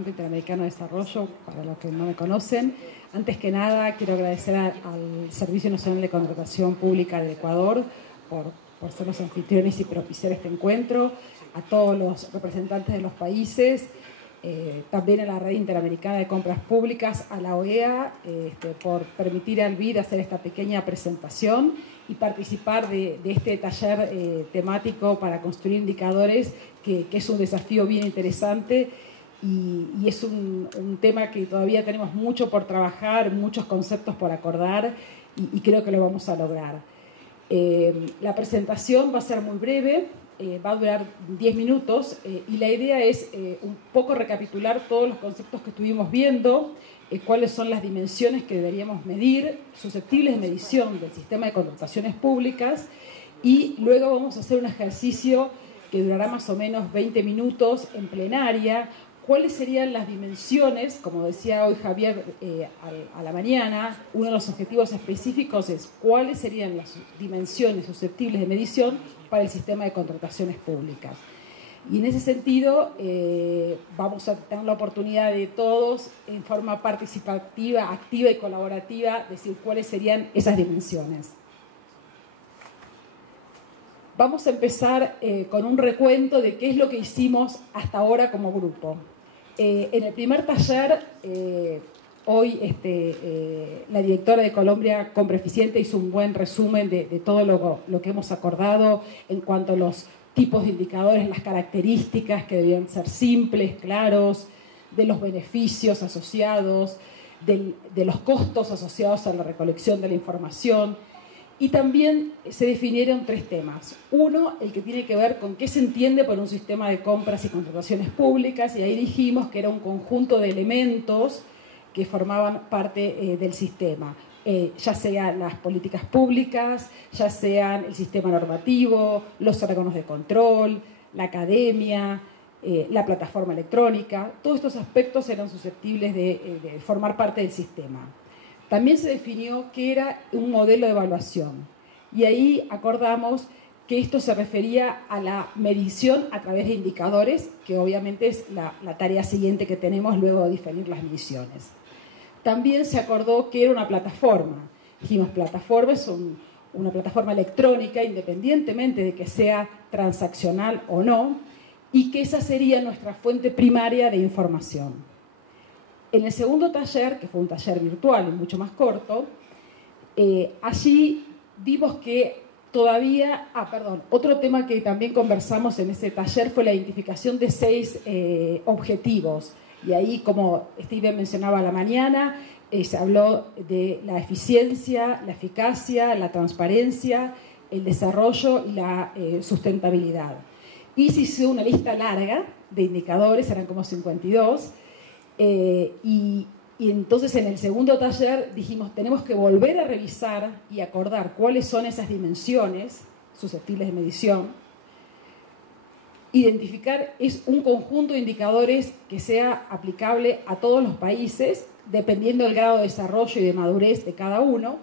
Banco Interamericano de Desarrollo, para los que no me conocen. Antes que nada, quiero agradecer al Servicio Nacional de Contratación Pública del Ecuador por ser los anfitriones y propiciar este encuentro, a todos los representantes de los países, también a la Red Interamericana de Compras Públicas, a la OEA, por permitir al BID hacer esta pequeña presentación y participar de este taller temático para construir indicadores, que es un desafío bien interesante y es un tema que todavía tenemos mucho por trabajar, muchos conceptos por acordar y creo que lo vamos a lograr. La presentación va a ser muy breve, va a durar 10 minutos y la idea es un poco recapitular todos los conceptos que estuvimos viendo, cuáles son las dimensiones que deberíamos medir, susceptibles de medición del sistema de contrataciones públicas, y luego vamos a hacer un ejercicio que durará más o menos 20 minutos en plenaria. ¿Cuáles serían las dimensiones? Como decía hoy Javier a la mañana, uno de los objetivos específicos es cuáles serían las dimensiones susceptibles de medición para el sistema de contrataciones públicas. Y en ese sentido vamos a tener la oportunidad de todos, en forma participativa, activa y colaborativa, decir cuáles serían esas dimensiones. Vamos a empezar con un recuento de qué es lo que hicimos hasta ahora como grupo. En el primer taller, hoy la directora de Colombia Compra Eficiente hizo un buen resumen de todo lo que hemos acordado en cuanto a los tipos de indicadores, las características que debían ser simples, claros, de los beneficios asociados, de los costos asociados a la recolección de la información. Y también se definieron 3 temas. Uno, el que tiene que ver con qué se entiende por un sistema de compras y contrataciones públicas, y ahí dijimos que era un conjunto de elementos que formaban parte del sistema, ya sean las políticas públicas, ya sean el sistema normativo, los órganos de control, la academia, la plataforma electrónica. Todos estos aspectos eran susceptibles de formar parte del sistema. También se definió qué era un modelo de evaluación y ahí acordamos que esto se refería a la medición a través de indicadores, que obviamente es la tarea siguiente que tenemos luego de definir las mediciones. También se acordó que era una plataforma. Dijimos, plataforma es una plataforma electrónica, independientemente de que sea transaccional o no, y que esa sería nuestra fuente primaria de información. En el segundo taller, que fue un taller virtual y mucho más corto, allí vimos que todavía... otro tema que también conversamos en ese taller fue la identificación de 6 objetivos. Y ahí, como Steven mencionaba a la mañana, se habló de la eficiencia, la eficacia, la transparencia, el desarrollo y la sustentabilidad. Y se hizo una lista larga de indicadores, eran como 52, y entonces en el segundo taller dijimos, tenemos que volver a revisar y acordar cuáles son esas dimensiones susceptibles de medición. Identificar es un conjunto de indicadores que sea aplicable a todos los países, dependiendo del grado de desarrollo y de madurez de cada uno.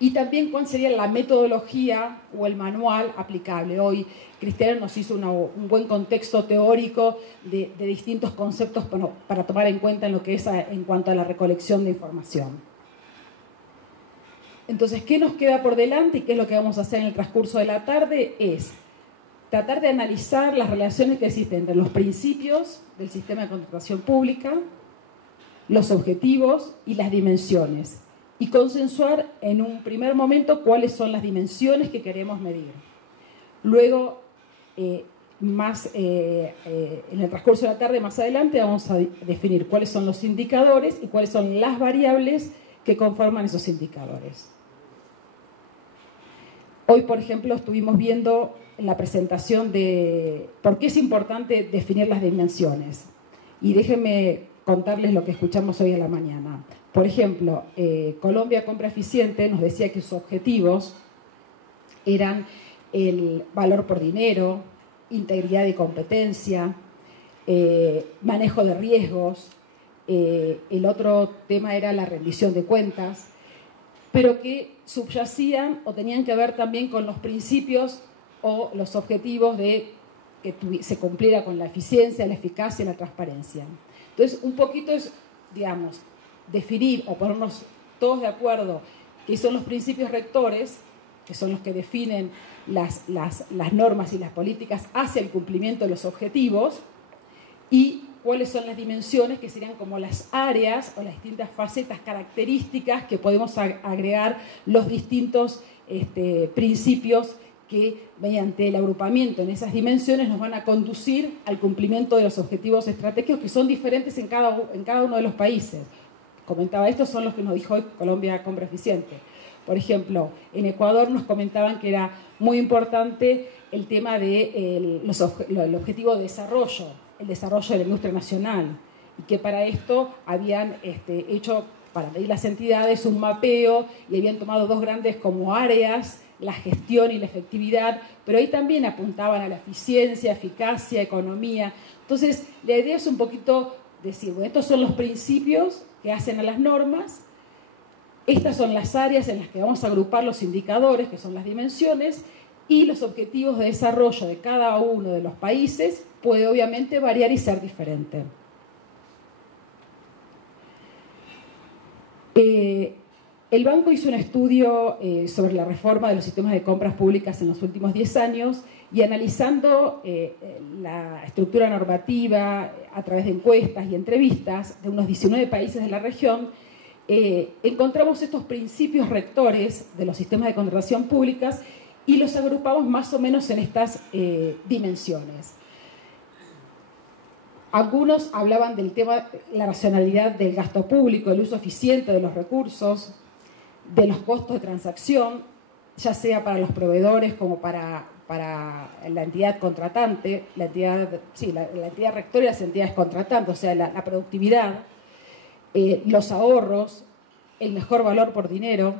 Y también cuál sería la metodología o el manual aplicable. Hoy Cristiano nos hizo un buen contexto teórico de distintos conceptos para tomar en cuenta en lo que es en cuanto a la recolección de información. Entonces, ¿qué nos queda por delante y qué es lo que vamos a hacer en el transcurso de la tarde? Es tratar de analizar las relaciones que existen entre los principios del sistema de contratación pública, los objetivos y las dimensiones, y consensuar en un primer momento cuáles son las dimensiones que queremos medir. Luego, en el transcurso de la tarde, más adelante, vamos a definir cuáles son los indicadores y cuáles son las variables que conforman esos indicadores. Hoy, por ejemplo, estuvimos viendo la presentación de por qué es importante definir las dimensiones. Y déjenme contarles lo que escuchamos hoy a la mañana. Por ejemplo, Colombia Compra Eficiente nos decía que sus objetivos eran el valor por dinero, integridad y competencia, manejo de riesgos, el otro tema era la rendición de cuentas, pero que subyacían o tenían que ver también con los principios o los objetivos de se cumpliera con la eficiencia, la eficacia y la transparencia. Entonces, un poquito es, digamos, definir o ponernos todos de acuerdo qué son los principios rectores, que son los que definen las normas y las políticas hacia el cumplimiento de los objetivos, y cuáles son las dimensiones que serían como las áreas o las distintas facetas, características que podemos agregar los distintos principios que mediante el agrupamiento en esas dimensiones nos van a conducir al cumplimiento de los objetivos estratégicos, que son diferentes en cada uno de los países. Comentaba, estos son los que nos dijo hoy Colombia Compra Eficiente. Por ejemplo, en Ecuador nos comentaban que era muy importante el tema del objetivo de desarrollo, el desarrollo de la industria nacional, y que para esto habían hecho, para medir las entidades, un mapeo y habían tomado dos grandes como áreas, la gestión y la efectividad, pero ahí también apuntaban a la eficiencia, eficacia, economía. Entonces, la idea es un poquito decir, bueno, estos son los principios que hacen a las normas, estas son las áreas en las que vamos a agrupar los indicadores, que son las dimensiones, y los objetivos de desarrollo de cada uno de los países puede obviamente variar y ser diferente. El banco hizo un estudio sobre la reforma de los sistemas de compras públicas en los últimos 10 años y analizando la estructura normativa a través de encuestas y entrevistas de unos 19 países de la región, encontramos estos principios rectores de los sistemas de contratación públicas y los agrupamos más o menos en estas dimensiones. Algunos hablaban del tema, la racionalidad del gasto público, el uso eficiente de los recursos, de los costos de transacción, ya sea para los proveedores como para la entidad contratante, la entidad rectora y las entidades contratantes, o sea, la productividad, los ahorros, el mejor valor por dinero.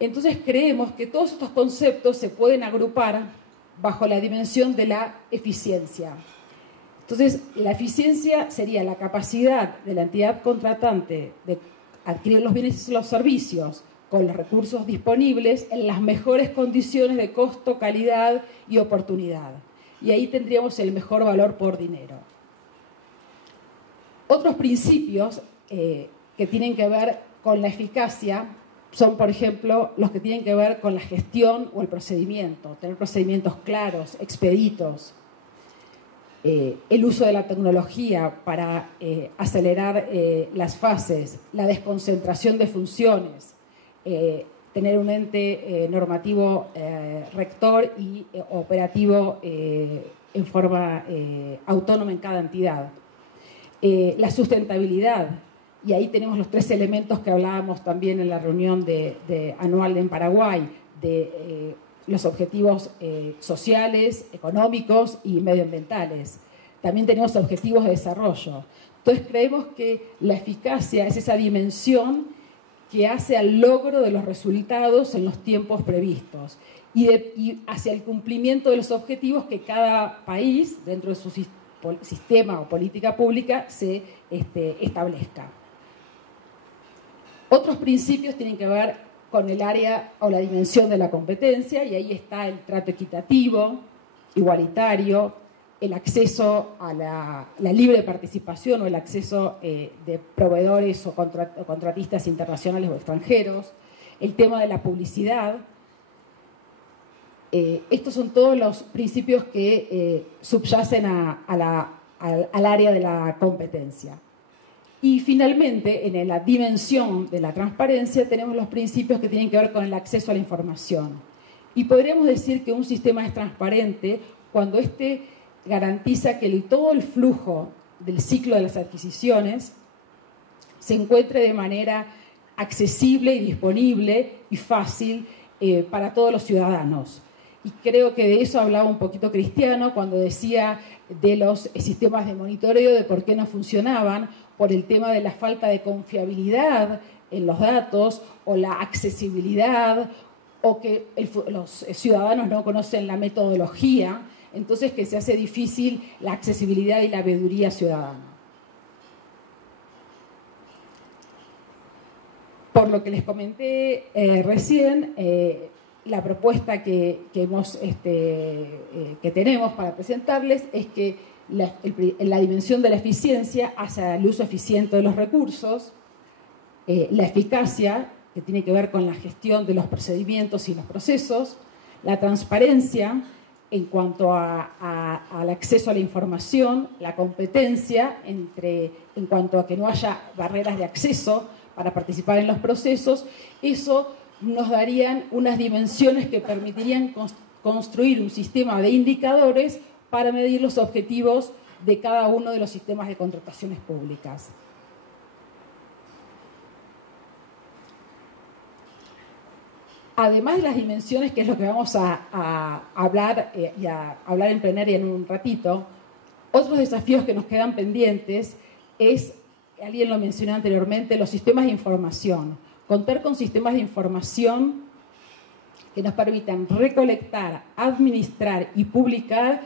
Entonces creemos que todos estos conceptos se pueden agrupar bajo la dimensión de la eficiencia. Entonces, la eficiencia sería la capacidad de la entidad contratante de adquirir los bienes y los servicios con los recursos disponibles en las mejores condiciones de costo, calidad y oportunidad. Y ahí tendríamos el mejor valor por dinero. Otros principios que tienen que ver con la eficacia son, por ejemplo, los que tienen que ver con la gestión o el procedimiento, tener procedimientos claros, expeditos, el uso de la tecnología para acelerar las fases, la desconcentración de funciones, tener un ente normativo rector y operativo en forma autónoma en cada entidad. La sustentabilidad, y ahí tenemos los 3 elementos que hablábamos también en la reunión anual en Paraguay, de los objetivos sociales, económicos y medioambientales. También tenemos objetivos de desarrollo. Entonces creemos que la eficacia es esa dimensión que hace al logro de los resultados en los tiempos previstos y hacia el cumplimiento de los objetivos que cada país, dentro de su sistema o política pública, se establezca. Otros principios tienen que ver con el área o la dimensión de la competencia, y ahí está el trato equitativo, igualitario, el acceso a la libre participación o el acceso de proveedores o contratistas internacionales o extranjeros, el tema de la publicidad. Estos son todos los principios que subyacen al área de la competencia. Y finalmente, en la dimensión de la transparencia, tenemos los principios que tienen que ver con el acceso a la información. Y podríamos decir que un sistema es transparente cuando garantiza que todo el flujo del ciclo de las adquisiciones se encuentre de manera accesible y disponible y fácil para todos los ciudadanos. Y creo que de eso hablaba un poquito Cristiano cuando decía de los sistemas de monitoreo, de por qué no funcionaban, por el tema de la falta de confiabilidad en los datos o la accesibilidad, o que los ciudadanos no conocen la metodología, entonces que se hace difícil la accesibilidad y la veeduría ciudadana. Por lo que les comenté recién, la propuesta que tenemos para presentarles es que la dimensión de la eficiencia hacia el uso eficiente de los recursos, la eficacia, que tiene que ver con la gestión de los procedimientos y los procesos, la transparencia en cuanto al acceso a la información, la competencia en cuanto a que no haya barreras de acceso para participar en los procesos. Eso nos darían unas dimensiones que permitirían construir un sistema de indicadores para medir los objetivos de cada uno de los sistemas de contrataciones públicas. Además de las dimensiones, que es lo que vamos a hablar y a hablar en plenaria en un ratito, otros desafíos que nos quedan pendientes es, alguien lo mencionó anteriormente, los sistemas de información. Contar con sistemas de información que nos permitan recolectar, administrar y publicar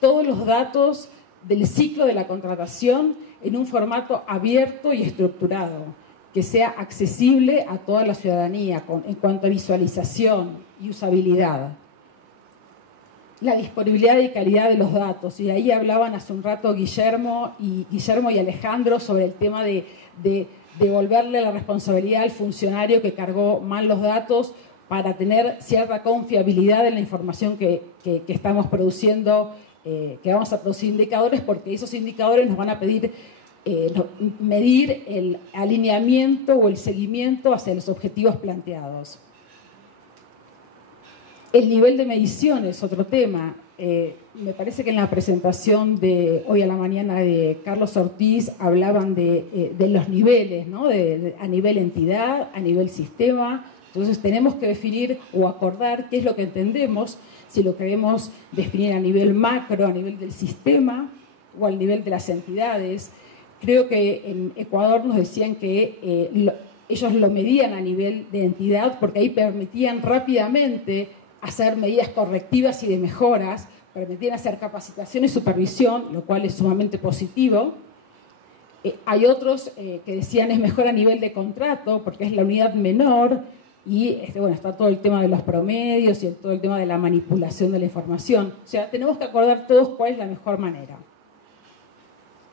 todos los datos del ciclo de la contratación en un formato abierto y estructurado, que sea accesible a toda la ciudadanía en cuanto a visualización y usabilidad. La disponibilidad y calidad de los datos, y ahí hablaban hace un rato Guillermo y Alejandro sobre el tema de devolverle la responsabilidad al funcionario que cargó mal los datos para tener cierta confiabilidad en la información que estamos produciendo, que vamos a producir indicadores, porque esos indicadores nos van a pedir medir el alineamiento o el seguimiento hacia los objetivos planteados. El nivel de medición es otro tema. Me parece que en la presentación de hoy a la mañana de Carlos Ortiz hablaban de los niveles, ¿no? A nivel entidad, a nivel sistema. Entonces tenemos que definir o acordar qué es lo que entendemos, si lo queremos definir a nivel macro, a nivel del sistema o al nivel de las entidades. Creo que en Ecuador nos decían que ellos lo medían a nivel de entidad porque ahí permitían rápidamente hacer medidas correctivas y de mejoras, permitían hacer capacitación y supervisión, lo cual es sumamente positivo. Hay otros que decían es mejor a nivel de contrato porque es la unidad menor y bueno, está todo el tema de los promedios y todo el tema de la manipulación de la información. O sea, tenemos que acordar todos cuál es la mejor manera.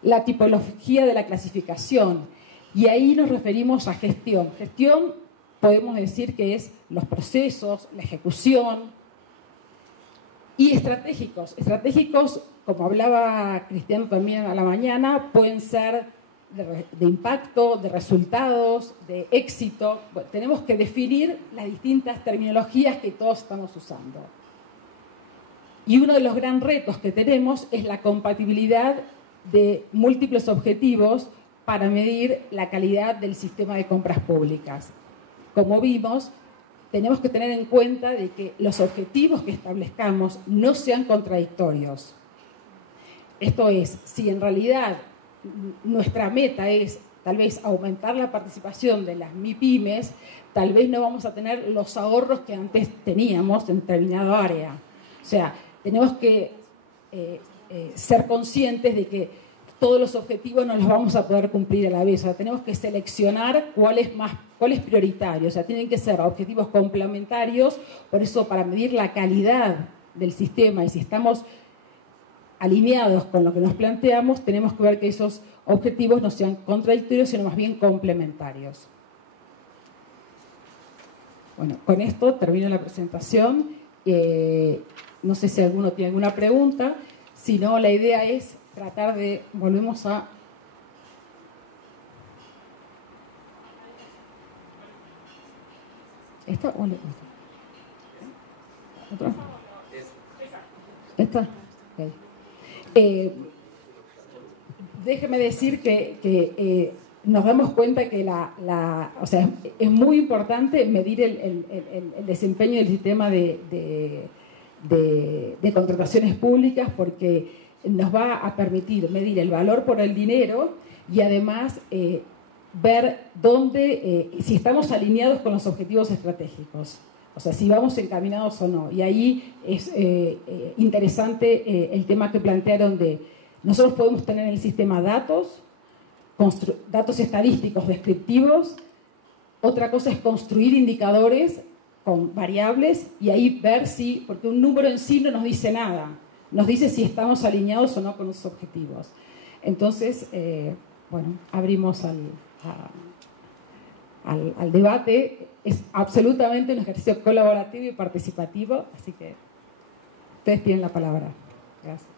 La tipología de la clasificación, y ahí nos referimos a gestión. Gestión podemos decir que es los procesos, la ejecución, y estratégicos. Estratégicos, como hablaba Cristiano también a la mañana, pueden ser de impacto, de resultados, de éxito. Bueno, tenemos que definir las distintas terminologías que todos estamos usando. Y uno de los gran retos que tenemos es la compatibilidad de múltiples objetivos para medir la calidad del sistema de compras públicas. Como vimos, tenemos que tener en cuenta de que los objetivos que establezcamos no sean contradictorios. Esto es, si en realidad nuestra meta es tal vez aumentar la participación de las MIPYMES, tal vez no vamos a tener los ahorros que antes teníamos en determinada área. O sea, tenemos que ser conscientes de que todos los objetivos no los vamos a poder cumplir a la vez. O sea, tenemos que seleccionar cuál es prioritario. O sea, tienen que ser objetivos complementarios. Por eso, para medir la calidad del sistema y si estamos alineados con lo que nos planteamos, tenemos que ver que esos objetivos no sean contradictorios, sino más bien complementarios. Bueno, con esto termino la presentación. No sé si alguno tiene alguna pregunta. Si no, la idea es tratar de... Volvemos a... ¿Esta o la otra? ¿Esta? Okay. Déjeme decir que nos damos cuenta que o sea, es muy importante medir el desempeño del sistema de contrataciones públicas porque nos va a permitir medir el valor por el dinero y además ver si estamos alineados con los objetivos estratégicos, o sea, si vamos encaminados o no. Y ahí es interesante el tema que plantearon de nosotros podemos tener en el sistema datos estadísticos descriptivos. Otra cosa es construir indicadores con variables y ahí ver si, porque un número en sí no nos dice nada, nos dice si estamos alineados o no con los objetivos. Entonces, bueno, abrimos al debate. Es absolutamente un ejercicio colaborativo y participativo, así que ustedes tienen la palabra. Gracias.